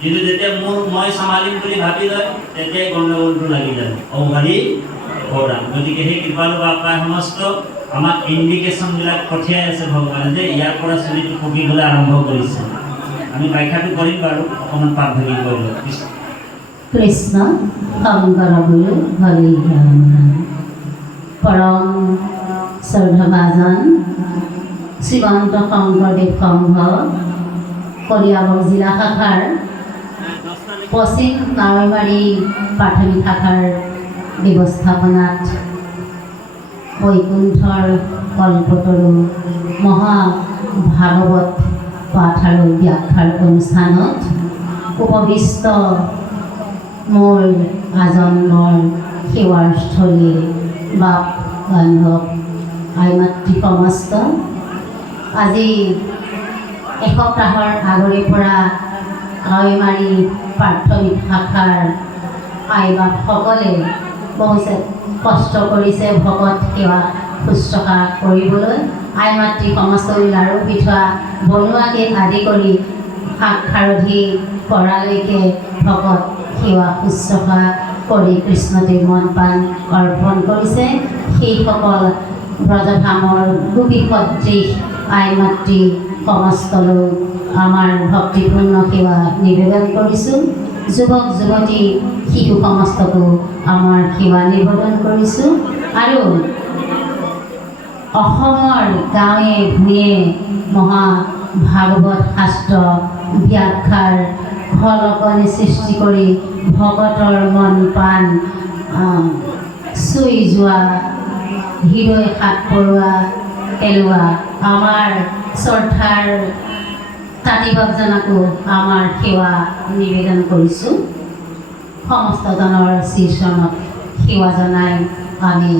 কিন্তু যেতিয়া মই চম্ভালিম বুলি ভাবি লয়, তেতিয়াই গণ্ডগোলটো লাগি যাব। ও হৰি ও ৰাম। গতিকে সেই কৃপালু বাপাই সমস্ত আমাক ইণ্ডিকেশ্যনবিলাক পঠিয়াই আছে ভগৱানে যে ইয়াৰ পৰা চুলিটো পকিবলৈ আৰম্ভ কৰিছে। আমি ব্যাখ্যাটো কৰিম বাৰু, অকণমান পাঠ ভাগি কৰিলোঁ। কৃষ্ণ শংকৰ গুৰু হৰি পৰম শ্ৰদ্ধাভাজন শ্ৰীমন্ত শংকৰদেৱ সংঘ কলিয়াবৰ জিলা শাখাৰ পশ্চিম নাৱৈমাৰী প্ৰাথমিক শাখাৰ ব্যৱস্থাপনাত বৈকুণ্ঠৰ কল্পতৰু মহাভাগৱত পাঠ আৰু ব্যাখ্যাৰ অনুষ্ঠানত উপবিষ্ট মোৰ আজন্মৰ সেৱাৰ স্থলীৰ বাপ বান্ধৱ আই মাতৃ সমস্ত, আজি এসপ্তাহৰ আগৰে পৰা নাৱৈমাৰী প্ৰাথমিক শাখাৰ আই বাপসকলে বহু কষ্ট কৰিছে ভকত সেৱা শুশ্ৰূষা কৰিবলৈ। আই মাতৃ সমস্ত লাড়ু পিঠা বনোৱাকে আদি কৰি শাক খাৰধি কৰালৈকে ভকত সেৱা শুশ্ৰূষা কৰি কৃষ্ণদেৱ মন প্ৰাণ অৰ্পণ কৰিছে। সেইসকল ব্ৰজধামৰ গোপী সদৃশ আই মাতৃ সমস্ত লোক আমাৰ ভক্তিপূৰ্ণ সেৱা নিবেদন কৰিছোঁ। যুৱক যুৱতী শিশু সমস্তকো আমাৰ সেৱা নিবেদন কৰিছোঁ। আৰু অসমৰ গাঁৱে ভূঞে মহাভাগৱত শাস্ত্ৰ ব্যাখ্যাৰ খলকনি সৃষ্টি কৰি ভকতৰ মন প্ৰাণ চুই যোৱা, হৃদয় হাত পৰোৱা পেলোৱা আমাৰ শ্ৰদ্ধাৰ তাঁতি ভক্তজনকো আমাৰ সেৱা নিবেদন কৰিছোঁ। সমস্তজনৰ শ্ৰীচৰণত সেৱা জনাই আমি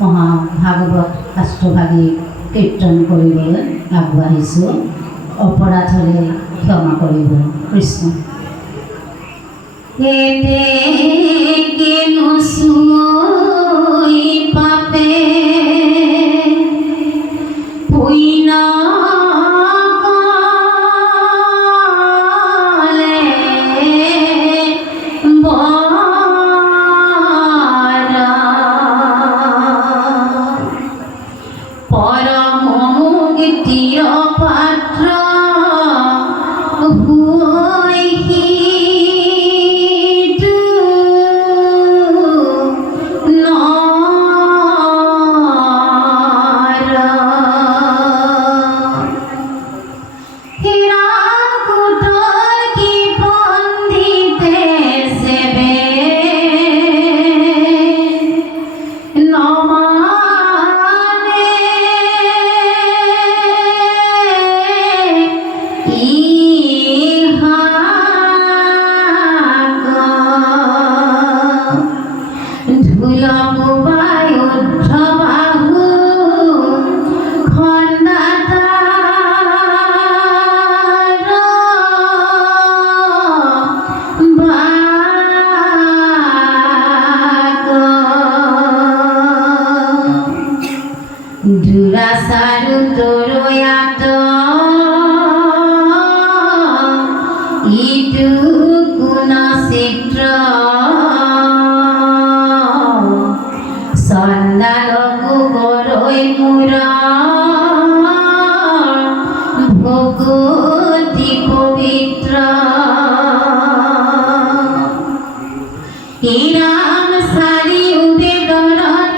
মহাভাগৱত শাস্ত্ৰভাগী কীৰ্তন কৰিবলৈ আগবাঢ়িছোঁ। অপৰাধ হ'লে ক্ষমা কৰিব। কৃষ্ণ। পাপে পুইনা Durasaru toroyato itu guna sitra sandaloku goroi mura bhogoti pavitra iram sari ube dorata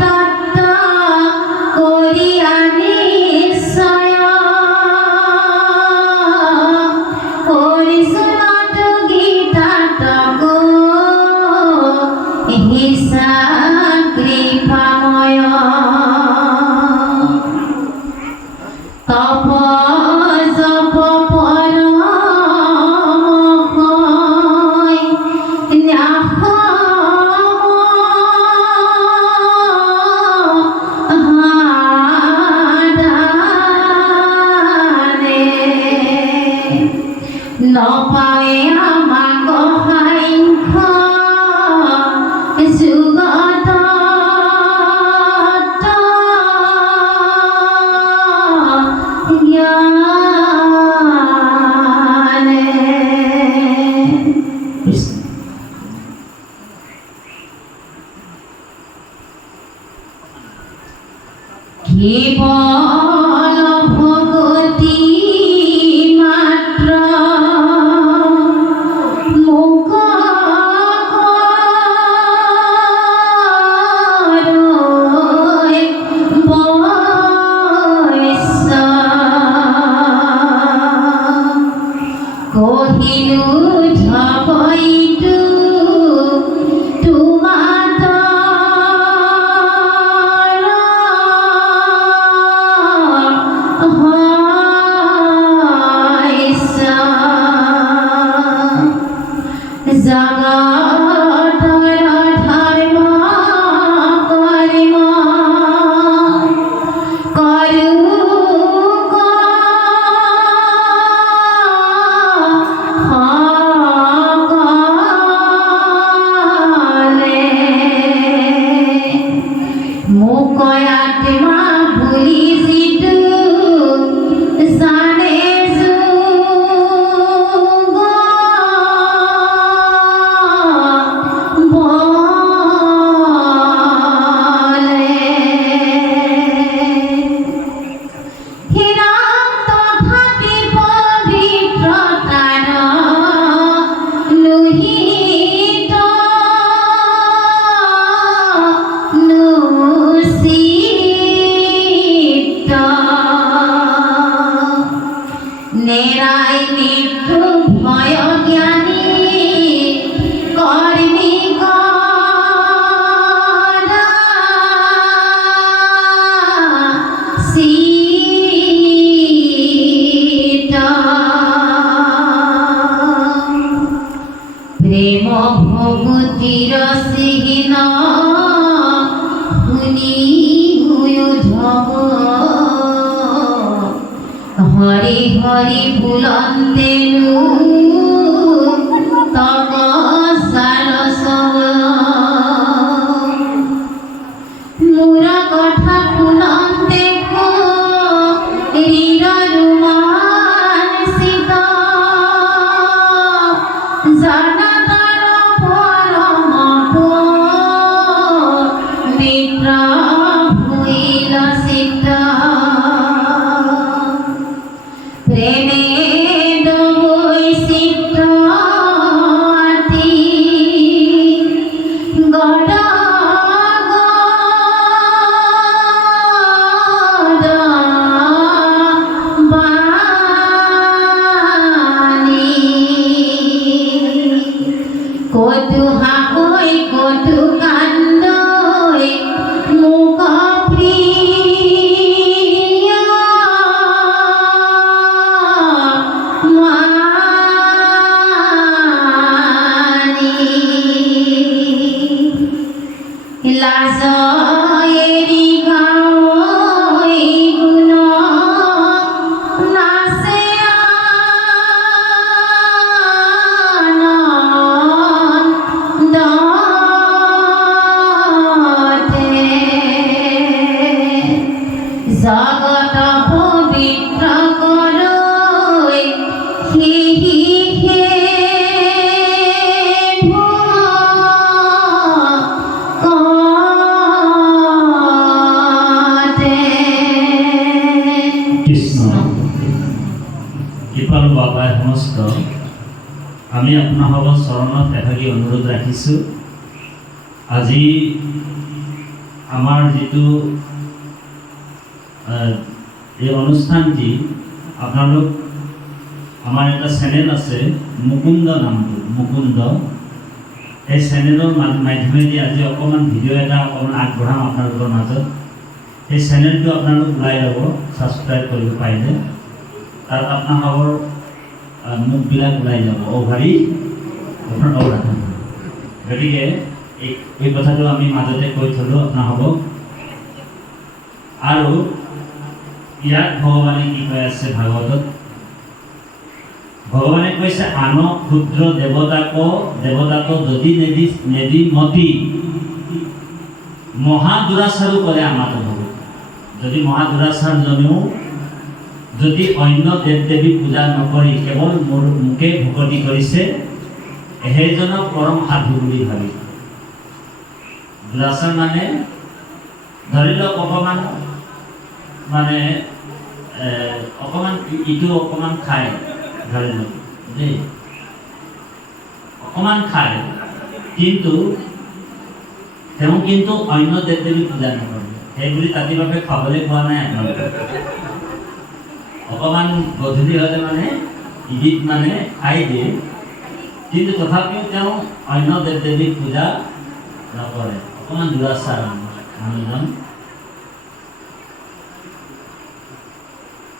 প্রেম ভগতির সিহীন শুনি ঝব হরি হরি বুলন্তে তব সারস মুরা কথা শুনন্তে হৃদ রোমাঞ্চিত জানাতার পরম মিত্র ভুইল চিত্ত প্রেমে দবৈ চিত্ত আতি গড কতু হাকই কতু কান্দই মুখ প্রিয় মানি লাজ এরি গাওই গুণ নাচে জগত পবিত্র করৈ হিহি হে ভকতে কৃষ্ণ কৃপাল বাবাই সমস্ত আমি আপোনালোকৰ চৰণত এভাগি অনুৰোধ ৰাখিছোঁ আজি আমাৰ যিটো এই অনুষ্ঠানটি আপোনালোক আমাৰ এটা চেনেল আছে মুকুন্দ নামটো মুকুন্দ এই চেনেলৰ মাধ্যমেদি আজি অকণমান ভিডিঅ' এটা অকণমান আগবঢ়াম আপোনালোকৰ মাজত সেই চেনেলটো আপোনালোক ওলাই ল'ব ছাবস্ক্ৰাইব কৰিব পাৰিলে তাত আপোনালোকৰ মুখবিলাক ওলাই যাব অভাৰী আপোনাৰ অৱৰাধন গতিকে এই কথাটো আমি মাজতে কৈ থলোঁ আপোনালোকক আৰু ইয়াত ভগৱানে কি কৈ আছে ভাগৱতত ভগৱানে কৈছে আন ক্ষুদ্ৰ দেৱতাক যদি নেদি মতি মহাদুৰাচাৰো কৰে আমাৰ ভগৱান যদি মহাদুৰাচাৰজনেও যদি অন্য দেৱ দেৱী পূজা নকৰি কেৱল মোৰ মোকে ভকতি কৰিছে সেইজনক পৰম সাধু বুলি ভাবি দুৰাচাৰ মানে ধৰি লওক অকণমান মানে অকণমান ইটো অকণমান খায় ধৰি লওক দেই অকণমান খায় কিন্তু তেওঁ কিন্তু অন্য দেৱ দেৱী পূজা নকৰে সেইবুলি তাতি বাবে খাবলৈ পোৱা নাই আপোনালোকে অকণমান গধূলি হ'লে মানে ইদিত মানে খাই দিয়ে কিন্তু তথাপিও তেওঁ অন্য দেৱ দেৱীক পূজা নকৰে অকণমান দুৰাচাৰ মানুহজন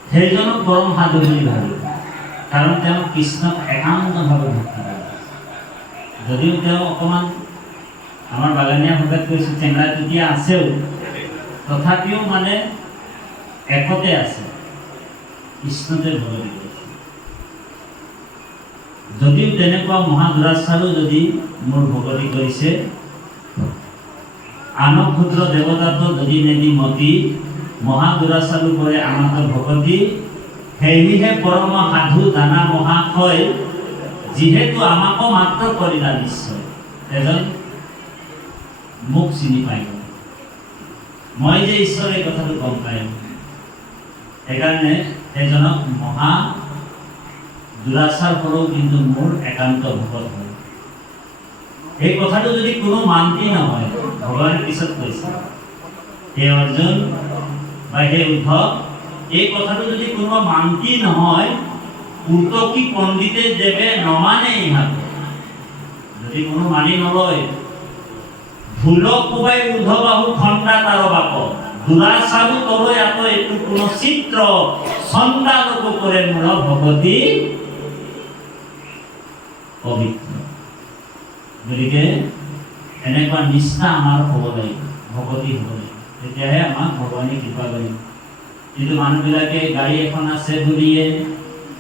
সেইজনক পৰম সাধু বুলি ভাবে কাৰণ তেওঁ কৃষ্ণক একান্তভাৱে ভক্তি কৰে যদিও তেওঁ অকণমান আমাৰ বাগানীয়া ভাষাত কৈছোঁ চেংৰা টুটিয়া আছেও তথাপিও মানে একতে আছে কৃষ্ণতে ভগতি কৰিছে যদিও তেনেকুৱা মহাদুৰাচাৰো যদি মোৰ ভগতি কৰিছে আন ক্ষুদ্ৰ দেৱতাটো যদি নেদি মতি মহাদুৰাচাৰো কৰে আমাক ভগতি সেয়েহে পৰম সাধু দানা মহাশয় যিহেতু আমাকো মাত্ৰ কৰিলা নিশ্চয় এজন মোক চিনি পাই গ'ল মই যে ঈশ্বৰ এই কথাটো গম পাই সেইকাৰণে এজনক মহা দুৰাচাৰ হ'লেও কিন্তু মোৰ একান্ত ভকত হয় এই কথাটো যদি কোনো মান্তি নহয় ভগৱানে পিছত কৈছে হে অৰ্জুন বা হে উদ্ধৱ এই কথাটো যদি কোনো মান্তি নহয় উৰ্তকী পণ্ডিতে দেৱে নমানে ইহাতে যদি কোনো মানি নলয় ভুল কোবাই উদ্ধবাহু খণ্ডা তাৰ বাপ দুৰাচাৰো তলৈ আকৌ এইটো কোনো চিত্ৰ চণ্ডালকো কৰে মোৰ ভগতি পবিত্ৰ গতিকে এনেকুৱা নিষ্ঠা আমাৰ হ'ব লাগিব, ভকতি হ'ব লাগিব, তেতিয়াহে আমাক ভগৱানে কৃপা কৰিব। কিন্তু মানুহবিলাকে গাড়ী এখন আছে বুলিয়ে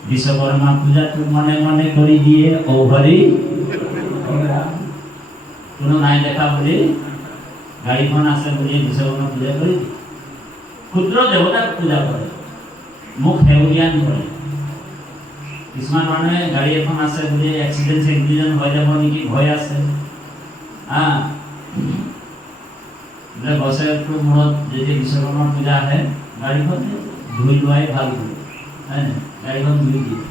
বিশ্বকৰ্মা পূজাটো মনে মনে কৰি দিয়ে, ঔভৰি কোনো নাই দেখা বুলি গাড়ীখন আছে বুলি বিশ্বকৰ্মা পূজা কৰি দিয়ে। ক্ষুদ্ৰ দেৱতাক পূজা কৰে, মোক সেউৰীয়ান কৰে। কিছুমান মানুহে গাড়ী এখন আছে বুলি এক্সিডেণ্ট হৈ যাব নেকি ভয় আছে। বছৰটোৰ মূৰত যেতিয়া বিশ্বকৰ্মা পূজা আহে গাড়ীখন ধুই লোৱাই ভাল বুলি, হয় নাই? গাড়ীখন ধুই দিয়ে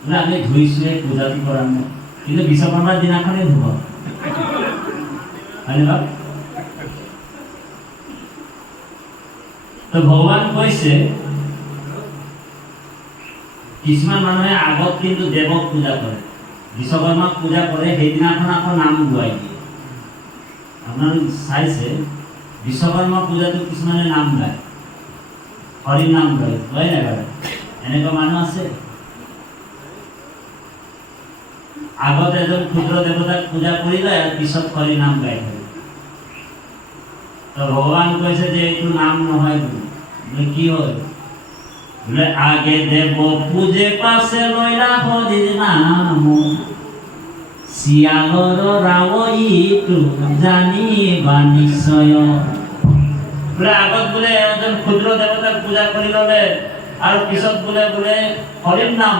বোলে আমি ধুইছোৱে, পূজাটো কৰা নাই, কিন্তু বিশ্বকৰ্মাৰ দিনাখনেই ধুব, হয়নে বাৰু? তো ভগৱান কৈছে কিছুমান মানুহে আগত কিন্তু দেৱক পূজা কৰে, বিশ্বকৰ্মাক পূজা কৰে, সেইদিনাখন আকৌ নাম গোৱাই দিয়ে। আপোনালোক চাইছে বিশ্বকৰ্মা পূজাটো কিছুমানে নাম গায়, হৰি নাম গায়, হয় নাই বাৰু? এনেকুৱা মানুহ আছে। আগত এজন ক্ষুদ্ৰ দেৱতাক পূজা কৰিলে আৰু পিছত হৰি নাম গাই থাকে। তো ভগৱান কৈছে যে এইটো নাম নহয় বোলে, কি হয় বোলে আগে দেৱ পূজে পাছে লইলা হৰিৰ নাম, শিয়ালৰ ৰাৱইটো জানিবা নিশ্চয়। বোলে আগত বোলে এজন ক্ষুদ্ৰ দেৱতাক পূজা কৰি ল'লে আৰু পিছত বোলে হৰিৰ নাম,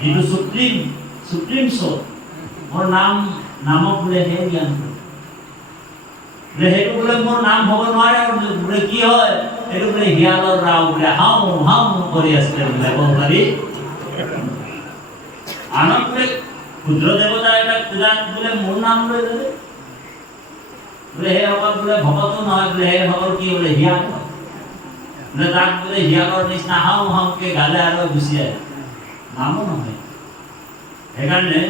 যিটো সুপ্ৰিম সোৰ্স, মোৰ নামক বোলে হে জ্ঞান বোলে, সেইটো বোলে মোৰ নাম হ'ব নোৱাৰে। বোলে কি হয় এইটো বোলে শিয়ালৰ ৰাও বোলে হাও হাও কৰি আছিলে বোলে বহৰি। আনক বোলে ক্ষুদ্ৰ দেৱতা এটা পূজাত বোলে মোৰ নাম লৈ ল'লে, বোলে সেইসকল বোলে ভকতো নহয়, বোলে সেইসকল কি বোলে শিয়াল, বোলে তাক বোলে শিয়ালৰ নিচিনা হাও হাওকে গালে আৰু গুচি আহে, নামো নহয়। সেইকাৰণে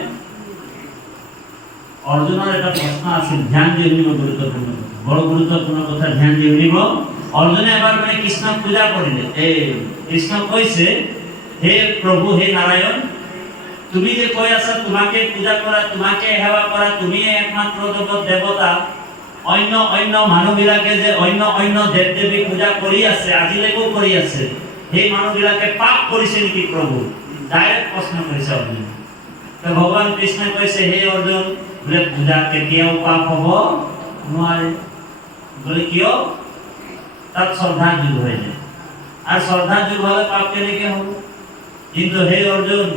অৰ্জুনৰ এটা প্ৰশ্ন আছিল, ধ্যান দি শুনিব, গুৰুত্বপূৰ্ণ, বড় গুৰুত্বপূৰ্ণ কথা, ধ্যান দি শুনিব। অৰ্জুনে এবাৰ মানে কৃষ্ণক পূজা কৰিলে। কৃষ্ণ কৈছে, হে প্ৰভু, হে নাৰায়ণ, তুমি যে কৈ আছা তোমাকে পূজা কৰা, তোমাকে সেৱা কৰা, তুমিয়ে একমাত্ৰ দেৱতা, অন্য মানুহবিলাকে যে অন্য দেৱ দেৱী পূজা কৰি আছে, আজিলৈকেও কৰি আছে, সেই মানুহবিলাকে পাপ কৰিছে নেকি প্ৰভু? ডাইৰেক্ট প্ৰশ্ন কৰিছে অৰ্জুন। তো ভগৱান কৃষ্ণই কৈছে, হে অৰ্জুন, বোলে পূজা কেতিয়াও পাপ হ'ব নোৱাৰে। বোলে কিয়? তাত শ্ৰদ্ধা যোগ হৈ যায়, আৰু শ্ৰদ্ধা যোগ হ'লে পাপ কেনেকৈ হ'ব? কিন্তু হে অৰ্জুন,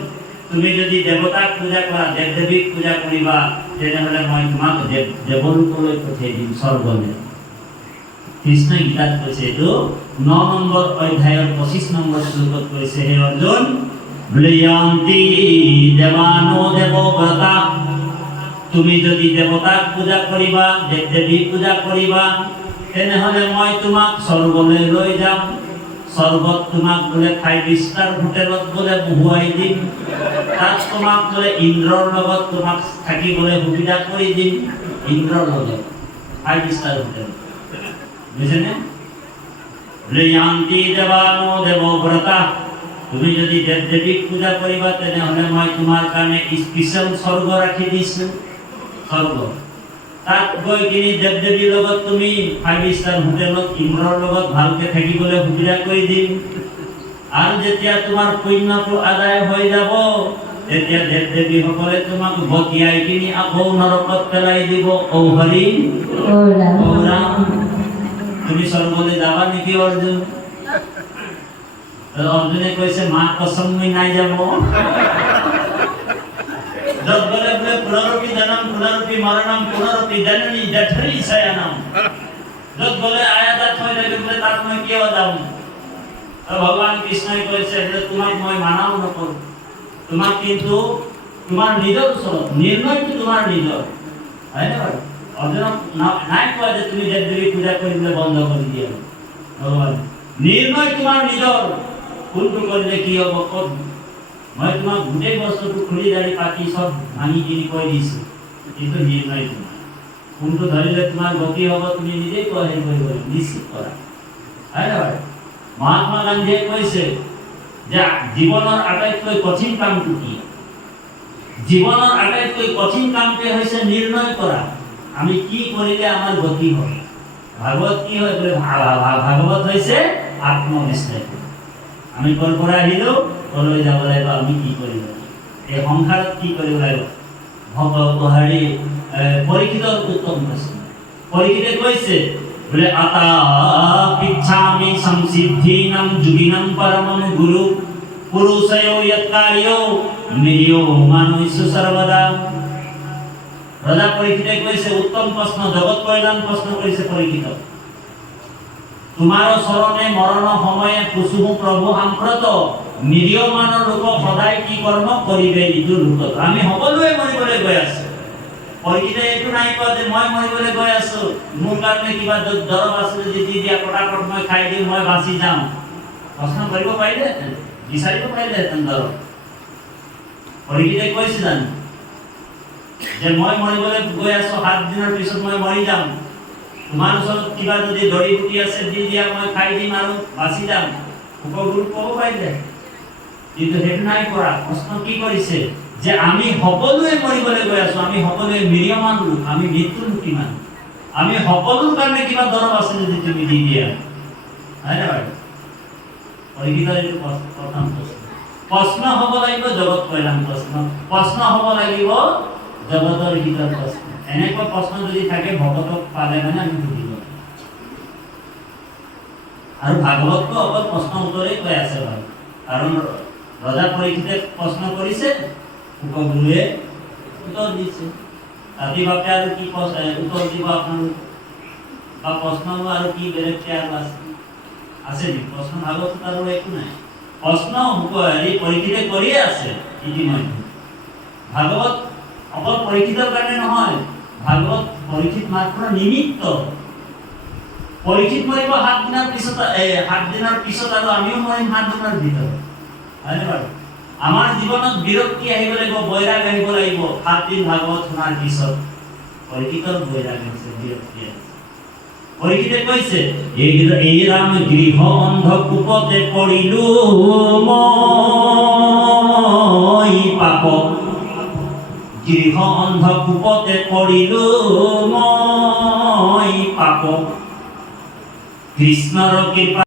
তুমি যদি দেৱতাক পূজা কৰা, দেৱ দেৱীক পূজা কৰিবা, তেনেহ'লে মই তোমাক দেৱলোকলৈ পঠিয়াই দিম, স্বৰ্গলৈ। কৃষ্ণই গীতাত কৈছে, এইটো 9 নম্বৰ অধ্যায়ৰ 25 নম্বৰ শ্লোকত কৈছে, হে অৰ্জুন, য়ান্তি দেৱানো দেৱব্ৰতা, তুমি যদি দেৱতাক পূজা কৰিবা, দেৱ দেৱীক পূজা কৰিবা, তেনেহ'লে মই তোমাক স্বৰ্গলৈ লৈ যাম। স্বৰ্গত তোমাক বোলে 5 ষ্টাৰ হোটেলত বোলে বহুৱাই দিম, তাত তোমাক বোলে ইন্দ্ৰৰ লগত তোমাক থাকিবলৈ সুবিধা কৰি দিম, ইন্দ্ৰৰ লগত 5 ষ্টাৰ হোটেল, বুজিছেনে? য়ান্তি দেৱানো দেৱব্ৰতা, তুমি যদি দেৱ দেৱীক পূজা কৰিবা, তেনেহ'লে মই তোমাৰ কাৰণে স্পেচিয়েল স্বৰ্গ ৰাখি দিছোঁ, স্বৰ্গ। তাত গৈ কিনি দেৱ দেৱীৰ লগত তুমি 5 ষ্টাৰ হোটেলত ইন্দ্ৰৰ লগত ভালকে থাকিবলৈ সুবিধা কৰি দিম। আৰু যেতিয়া তোমাৰ পুণ্যটো আদায় হৈ যাব, তেতিয়া দেৱ দেৱীসকলে তোমাক বকিয়াই কিনি আকৌ নৰকত পেলাই দিব। ঔ হৰি ঔ ৰাম, তুমি স্বৰ্গলৈ যাবা নেকি অৰ্জুন? অৰ্জুনে কৈছে, মা কসম মই নাই যাব। যত গলে বোলে পুনৰপি জনম পুনৰপি মৰণম পুনৰপি জননী জঠৰি শয়নম, যত গলে আয়াত হৈ থাকে বোলে তাত মই কিয় যাম? ভগৱান কৃষ্ণই কৈছে যে তোমাক মই মানাও নকৰোঁ, তোমাক কিন্তু তোমাৰ নিজৰ ওচৰত, নিৰ্ণয়টো তোমাৰ নিজৰ, হয়নে বাৰু? অৰ্জুনক নাই কোৱা যে তুমি দেৱ দেৱী পূজা কৰিবলৈ বন্ধ কৰি দিয়া, ভগৱান নিৰ্ণয় তোমাৰ নিজৰ, কোনটো কৰিলে কি হ'ব, ক'ত। মই তোমাক গোটেই বস্তুটো খুলি দাঁড়ি পাতি চব ভাঙি কিনি কৈ দিছোঁ, কিন্তু নিৰ্ণয় তোমাৰ, কোনটো ধৰিলে তোমাৰ গতি হ'ব তুমি নিজেই হেৰি কৰিব, নিশ্চিত কৰা, হয়নে বাৰু? মহাত্মা গান্ধীয়ে কৈছে যে জীৱনৰ আটাইতকৈ কঠিন কামটো কি? জীৱনৰ আটাইতকৈ কঠিন কামটোৱে হৈছে নিৰ্ণয় কৰা আমি কি কৰিলে আমাৰ গতি হয়। ভাগৱত কি হয় বোলে ভাগৱত হৈছে আত্মবিশ্লেষণ। আমি ক'ৰ পৰা আহিলোঁ, ক'লৈ যাব লাগিব, আমি কি কৰিব লাগিব, এই সংসাৰত কি কৰিব লাগিব। পৰীক্ষিতৰ উত্তম প্ৰশ্ন। পৰীক্ষিতে কৈছে বোলে আতা পিচ্ছামি সংসিদ্ধিনাম যোগিনাম পৰমম গুৰু পুৰুষয়ো যৎকাৰ্যো নিৰ্যো মানুষ্য সৰ্বদা। ৰজা পৰীক্ষিতে কৈছে উত্তম প্ৰশ্ন, জগত কল্যাণ প্ৰশ্ন কৰিছে পৰীক্ষিত। তোমাৰ চৰণে মৰণ সময়ে কুসুম প্ৰভু সাম্প্ৰত নিৰীহ মানৰ লোক সদায় কি কৰ্ম কৰিবে ইটো লোকত। আমি সকলোৱে মৰিবলৈ গৈ আছো। পৰীক্ষিতে এইটো নাই কোৱা যে মই মৰিবলৈ গৈ আছো, মোৰ কাৰণে কিবা দৰৱ আছে যদি দি দিয়া, পটাপট মই খাই দিওঁ, মই বাচি যাওঁ। প্ৰশ্ন কৰিব পাৰিলেহেঁতেন, বিচাৰিব পাৰিলেহেঁতেন দৰৱ। পৰীক্ষিতে কৈছে জানো যে মই মৰিবলৈ গৈ আছো, 7 দিনৰ পিছত মই মৰি যাম, তোমাৰ ওচৰত কিবা যদি দৰি বুটি আছে দি দিয়া, মই খাই দিম আৰু বাচি যাম। সকলোবোৰ ক'ব পাৰিলে, কিন্তু সেইটো নাই কৰা। প্ৰশ্ন কি কৰিছে যে আমি সকলোৱে মৰিবলৈ গৈ আছো, আমি সকলোৱে মিৰিয়মান লোক, আমি মৃত্যুমুখী মানুহ, আমি সকলোৰ কাৰণে কিবা দৰৱ আছে যদি তুমি দি দিয়া। হয়নে বাৰু? পৰীক্ষিতৰ এইটো প্ৰথম প্ৰশ্ন। প্ৰশ্ন হ'ব লাগিব জগত কল্যাণ প্ৰশ্ন, প্ৰশ্ন হ'ব লাগিব জগতৰ হিতৰ প্ৰশ্ন। এনেকুৱা প্ৰশ্ন যদি থাকে ভকতক পালে মানে আমি সুধিব। আৰু ভাগৱতটো অকল প্ৰশ্ন উত্তৰেই কৈ আছে বাৰু, কাৰণ ৰজা পৰীক্ষিতে প্ৰশ্ন কৰিছে, উপগুৰুৱে উত্তৰ দিছে। ৰাতি বাপে আৰু কি উত্তৰ দিব আপোনালোক, বা প্ৰশ্ন আৰু কি বেলেগকে আৰু আছে নেকি? প্ৰশ্ন ভাগৱতত আৰু একো নাই। প্ৰশ্ন পৰীক্ষিতে কৰিয়ে আছে ইতিমধ্যে। ভাগৱত অকল পৰীক্ষিতৰ কাৰণে নহয়, ভাগৱত পৰীক্ষিত মাত্ৰ নিমিত্ত। পৰীক্ষিত মৰিব 7 দিনৰ পিছত, 7 দিনৰ পিছত আৰু আমিও মৰিম 7 দিনৰ ভিতৰত। হয়নে বাৰু? আমাৰ জীৱনত বিৰক্তি আহিব লাগিব, বৈৰাগ আহিব লাগিব 7 দিন ভাগৱত শুনাৰ পিছত। পৰীক্ষিতৰ বৈৰাগ আছে, বিৰক্তি আছে। পৰীক্ষিতে কৈছে এই ৰাম গৃহ অন্ধকূপতে পৰিলো মই পাপ, গৃহ অন্ধকূপতে পৰিলো মই পাপ, কৃষ্ণৰ কৃপা